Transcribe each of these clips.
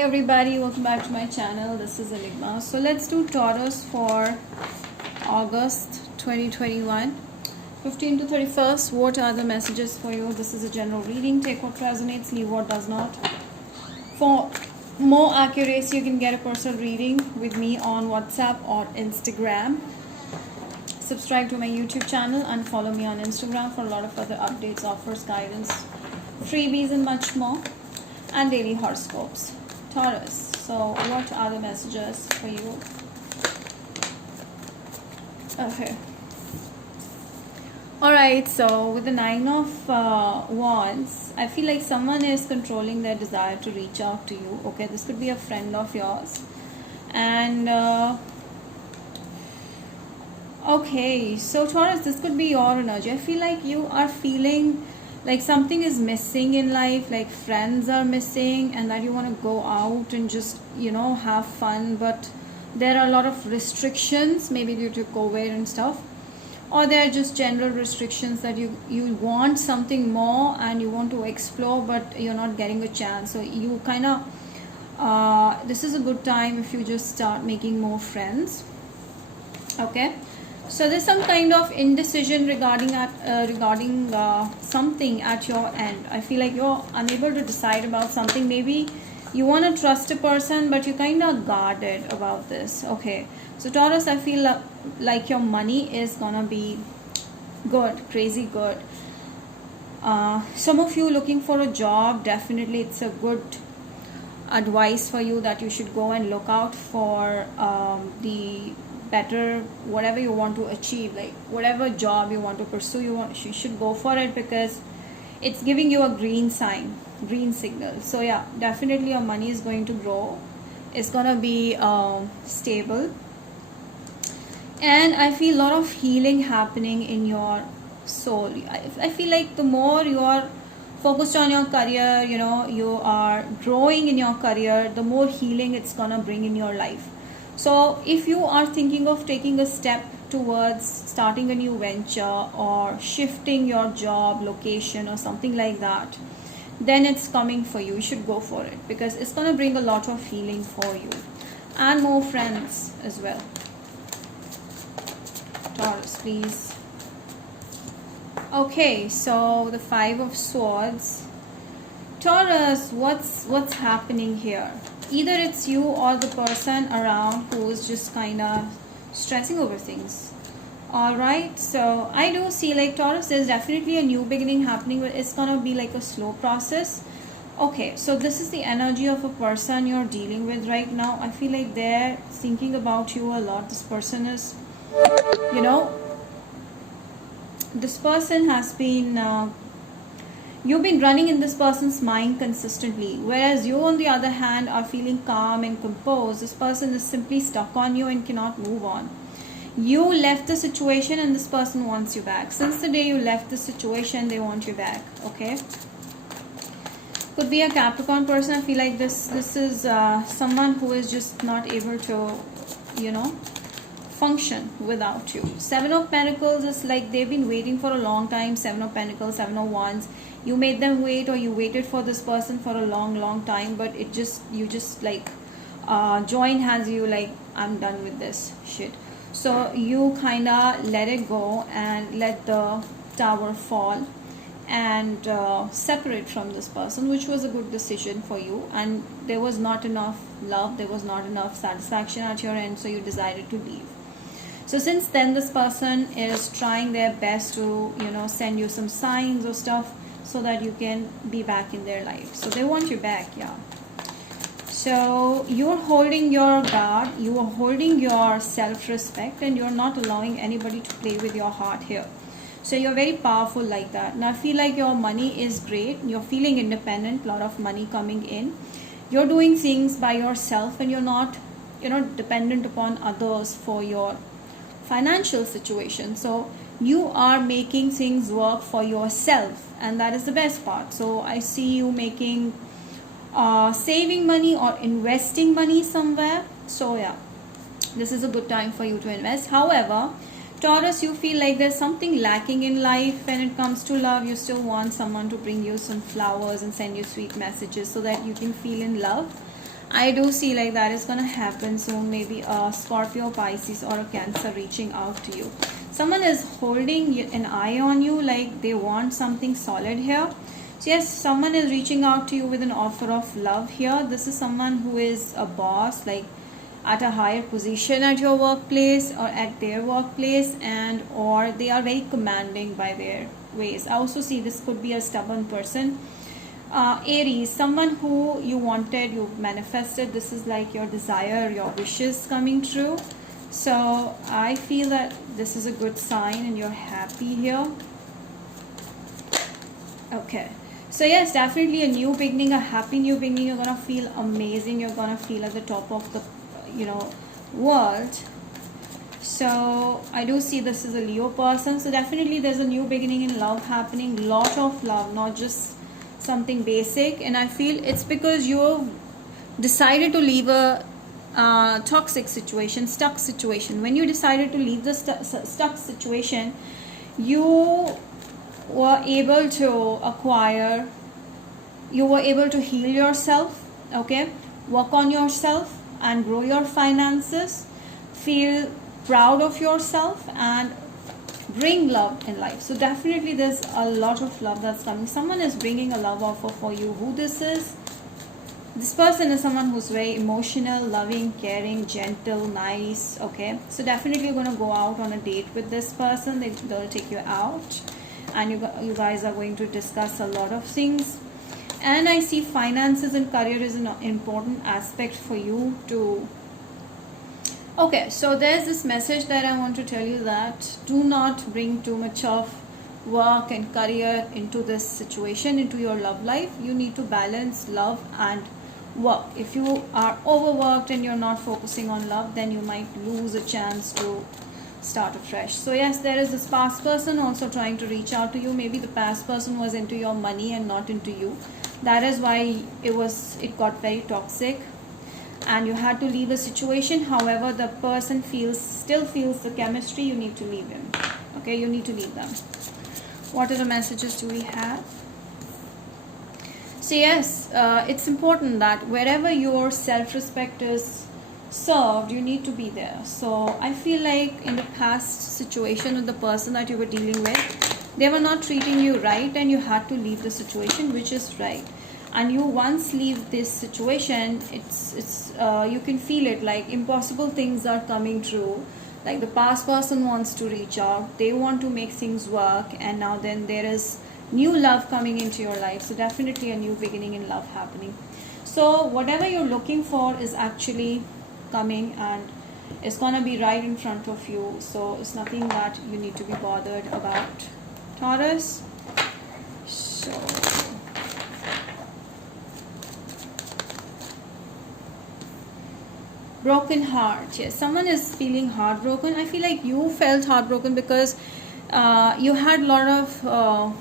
Hi everybody, welcome back to my channel. This is Enigma. So let's do Taurus for August 2021, 15 to 31st. What are the messages for you? This is a general reading. Take what resonates, leave what does not. For more accuracy, you can get a personal reading with me on WhatsApp or Instagram. Subscribe to my YouTube channel and follow me on Instagram for a lot of other updates, offers, guidance, freebies and much more, and daily horoscopes. Taurus, so what are the messages for you? Okay. Alright, so with the Nine of Wands, I feel like someone is controlling their desire to reach out to you. Okay, this could be a friend of yours. And okay, so Taurus, this could be your energy. I feel like you are feeling like something is missing in life, like friends are missing, and that you want to go out and just, have fun, but there are a lot of restrictions, maybe due to COVID and stuff, or there are just general restrictions that you want something more and you want to explore, but you're not getting a chance. So you kind of this is a good time if you just start making more friends. Okay, so there's some kind of indecision regarding something at your end. I feel like you're unable to decide about something. Maybe you want to trust a person, but you're kind of guarded about this. Okay, so Taurus, I feel like your money is gonna be good, crazy good. Some of you looking for a job, definitely it's a good advice for you that you should go and look out for the better, whatever you want to achieve, like whatever job you want to pursue, you should go for it, because it's giving you a green sign, green signal. So yeah, definitely your money is going to grow, it's gonna be stable, and I feel a lot of healing happening in your soul. I feel like the more you are focused on your career, you are growing in your career, the more healing it's gonna bring in your life. So if you are thinking of taking a step towards starting a new venture or shifting your job location or something like that, then it's coming for you. You should go for it, because it's going to bring a lot of healing for you and more friends as well. Taurus, please. Okay, so the Five of Swords. Taurus, what's happening here? Either it's you or the person around who is just kind of stressing over things. Alright, so I do see, like, Taurus, there's definitely a new beginning happening, but it's gonna be like a slow process. Okay, so this is the energy of a person you're dealing with right now. I feel like they're thinking about you a lot. This person is, this person has been you've been running in this person's mind consistently, whereas you on the other hand are feeling calm and composed. This person is simply stuck on you and cannot move on. You left the situation and this person wants you back. Since the day you left the situation, they want you back. Okay, could be a Capricorn person. I feel like this is someone who is just not able to function without you. Seven of Pentacles is like they've been waiting for a long time. Seven of Pentacles, Seven of Wands, you made them wait, or you waited for this person for a long time, but you just like join hands, you like, I'm done with this shit. So you kind of let it go and let the tower fall and separate from this person, which was a good decision for you. And there was not enough love, there was not enough satisfaction at your end, so you decided to leave. So since then, this person is trying their best to send you some signs or stuff so that you can be back in their life. So they want you back. Yeah, so you're holding your guard, you are holding your self-respect, and you're not allowing anybody to play with your heart here. So you're very powerful like that. Now I feel like your money is great, you're feeling independent, a lot of money coming in, you're doing things by yourself, and you're not dependent upon others for your financial situation. So you are making things work for yourself, and that is the best part. So I see you making saving money or investing money somewhere. So yeah, this is a good time for you to invest. However, Taurus, you feel like there's something lacking in life when it comes to love. You still want someone to bring you some flowers and send you sweet messages so that you can feel in love. I do see like that is gonna happen soon. Maybe a Scorpio, Pisces, or a Cancer reaching out to you. Someone is holding an eye on you, like they want something solid here. So yes, someone is reaching out to you with an offer of love here. This is someone who is a boss, like at a higher position at your workplace or at their workplace, and or they are very commanding by their ways. I also see this could be a stubborn person. Aries, someone who you wanted, you manifested. This is like your desire, your wishes coming true. So I feel that this is a good sign and you're happy here. Okay, so yes, definitely a new beginning, a happy new beginning. You're gonna feel amazing. You're gonna feel at the top of the world. So I do see this is a Leo person. So definitely there's a new beginning in love happening. Lot of love, not just something basic. And I feel it's because you've decided to leave a toxic situation, stuck situation. When you decided to leave the stuck situation, you were able to acquire, you were able to heal yourself, okay, work on yourself and grow your finances, feel proud of yourself, and bring love in life. So definitely there's a lot of love that's coming. Someone is bringing a love offer for you. Who this is? This person is someone who's very emotional, loving, caring, gentle, nice, okay. So definitely you're going to go out on a date with this person. They'll take you out and you guys are going to discuss a lot of things. And I see finances and career is an important aspect for you to. Okay, so there's this message that I want to tell you, that do not bring too much of work and career into this situation, into your love life. You need to balance love and work. If you are overworked and you're not focusing on love, then you might lose a chance to start afresh. So yes, there is this past person also trying to reach out to you. Maybe the past person was into your money and not into you. That is why it got very toxic and you had to leave the situation. However, the person still feels the chemistry. You need to leave him. Okay, you need to leave them. What are the messages do we have? So yes, it's important that wherever your self-respect is served, you need to be there. So I feel like in the past situation with the person that you were dealing with, they were not treating you right and you had to leave the situation, which is right. And you once leave this situation, it's you can feel it, like impossible things are coming true. Like the past person wants to reach out, they want to make things work, and now then there is new love coming into your life. So definitely a new beginning in love happening. So whatever you're looking for is actually coming and it's gonna be right in front of you. So it's nothing that you need to be bothered about, Taurus. So broken heart. Yes, someone is feeling heartbroken. I feel like you felt heartbroken because you had a lot of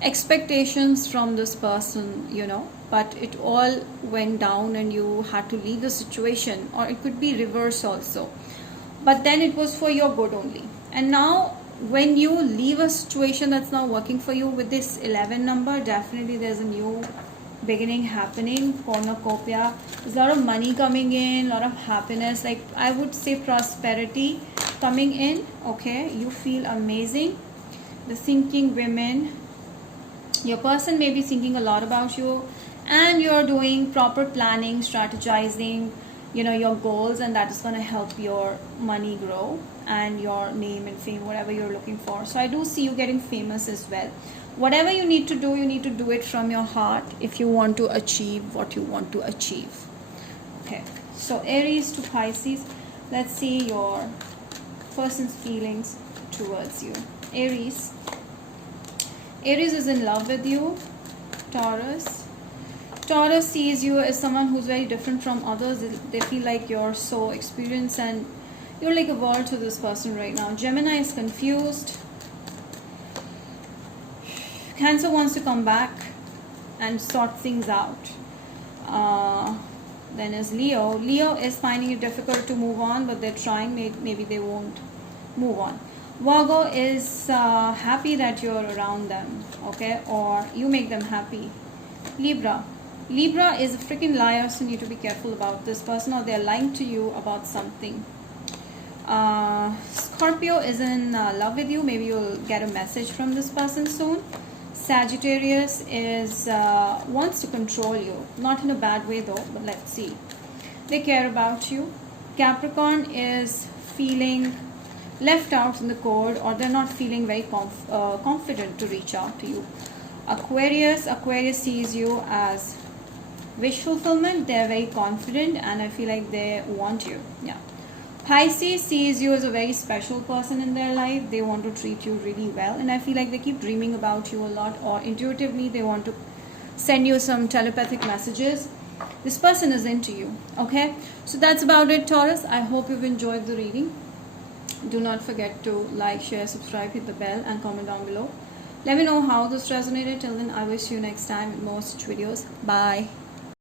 expectations from this person, but it all went down and you had to leave the situation, or it could be reverse also, but then it was for your good only. And now when you leave a situation that's not working for you with this 11 number, definitely there's a new beginning happening. Cornucopia, there's a lot of money coming in, a lot of happiness, like I would say prosperity coming in. Okay, you feel amazing. The thinking women, your person may be thinking a lot about you and you're doing proper planning, strategizing, your goals, and that is going to help your money grow and your name and fame, whatever you're looking for. So I do see you getting famous as well. Whatever you need to do it from your heart if you want to achieve what you want to achieve. Okay, so Aries to Pisces, let's see your person's feelings towards you. Aries is in love with you. Taurus sees you as someone who's very different from others. They feel like you're so experienced and you're like a world to this person right now. Gemini is confused. Cancer wants to come back and sort things out. Then is Leo. Leo is finding it difficult to move on, but they're trying. Maybe they won't move on. Virgo is happy that you're around them, okay, or you make them happy. Libra, Libra is a freaking liar, so you need to be careful about this person, or they're lying to you about something. Scorpio is in love with you. Maybe you'll get a message from this person soon. Sagittarius is wants to control you, not in a bad way though, but let's see. They care about you. Capricorn is feeling left out in the cold, or they're not feeling very confident to reach out to you. Aquarius sees you as wish fulfillment. They're very confident and I feel like they want you. Yeah. Pisces sees you as a very special person in their life. They want to treat you really well, and I feel like they keep dreaming about you a lot, or intuitively they want to send you some telepathic messages. This person is into you. Okay, so that's about it, Taurus. I hope you've enjoyed the reading. Do not forget to like, share, subscribe, hit the bell and comment down below. Let me know how this resonated. Till then, I wish you next time with more such videos. Bye.